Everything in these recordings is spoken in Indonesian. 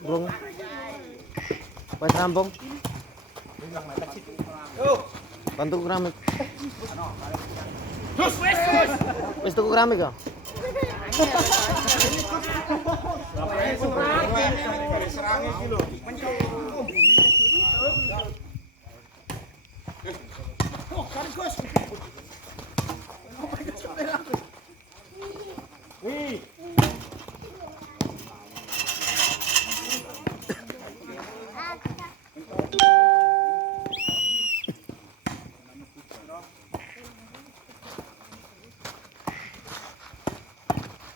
Bung. Wes rampung. Bantu keramik. Wis tuku keramik ya?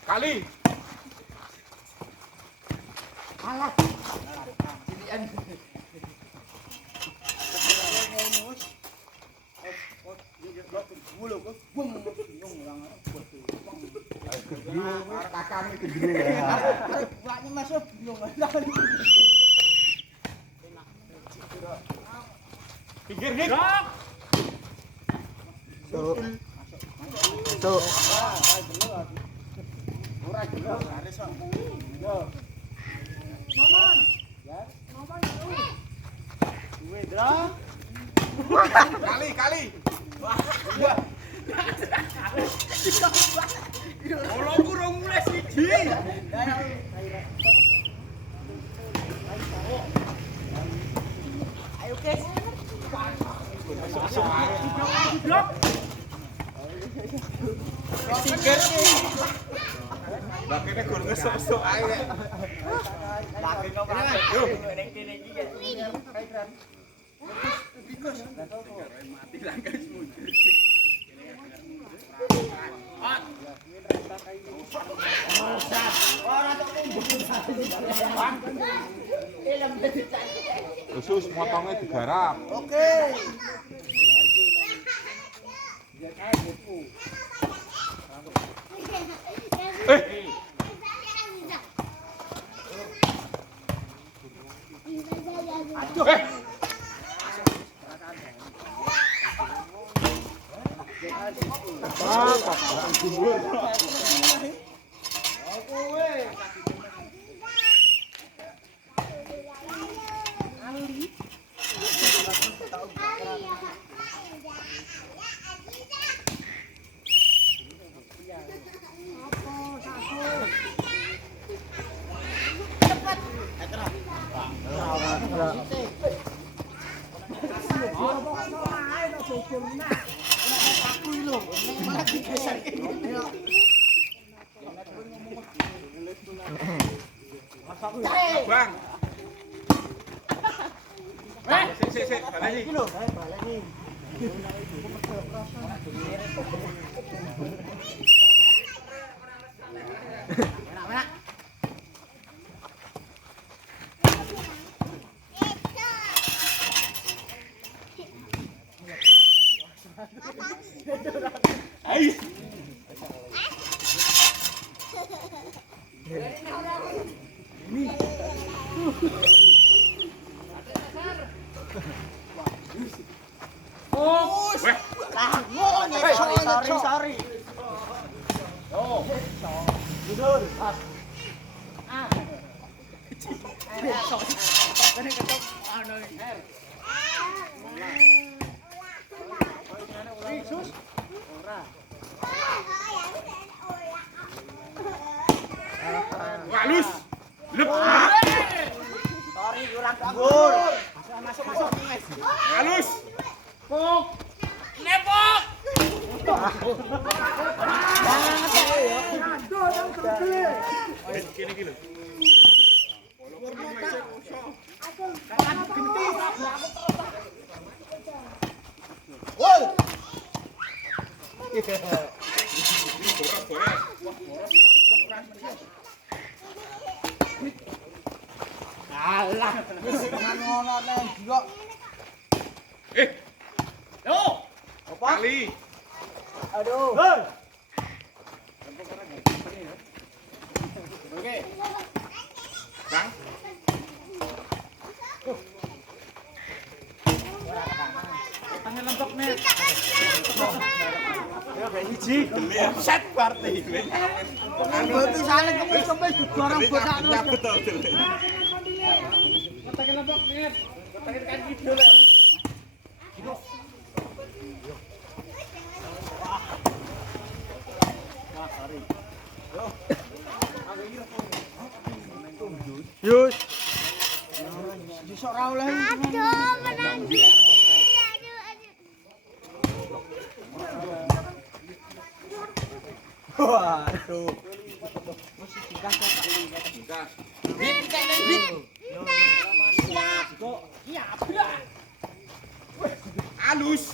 Kali. Alah. Pinggir nih. Tuh. Kali. Kalau kurang mulai siji. Ayo guys. Pinggir. Bakene gur ngesuk-esuk ae. Lagi ngomong. Yo, ning kene iki ya. Mati langgar mundur. Khusus motongnya digarap. Oke. Bang. Sik, baleni. Ayo. Sorry. Oh. Jujur. Halus. Lep. Sorry, kurang kabur. Masuk. Halus. Kini. Alah, jangan ngono neng gila. Yo. Kali. Aduh. Bang. Set party. Berarti sana kamu sampai juga orang botak terus. Betul. Yus. Bisa ora oleh. Aduh, menanggih. Waduh. Halus.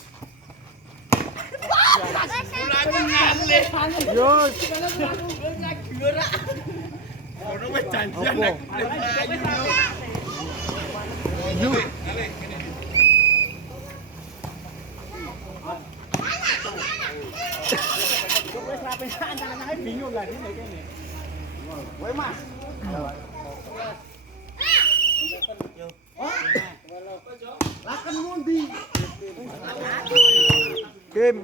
Yus. Ono wis janjian nek Yus. Bingung lah ini kene. Woi Mas. Lakan mundi. Kim.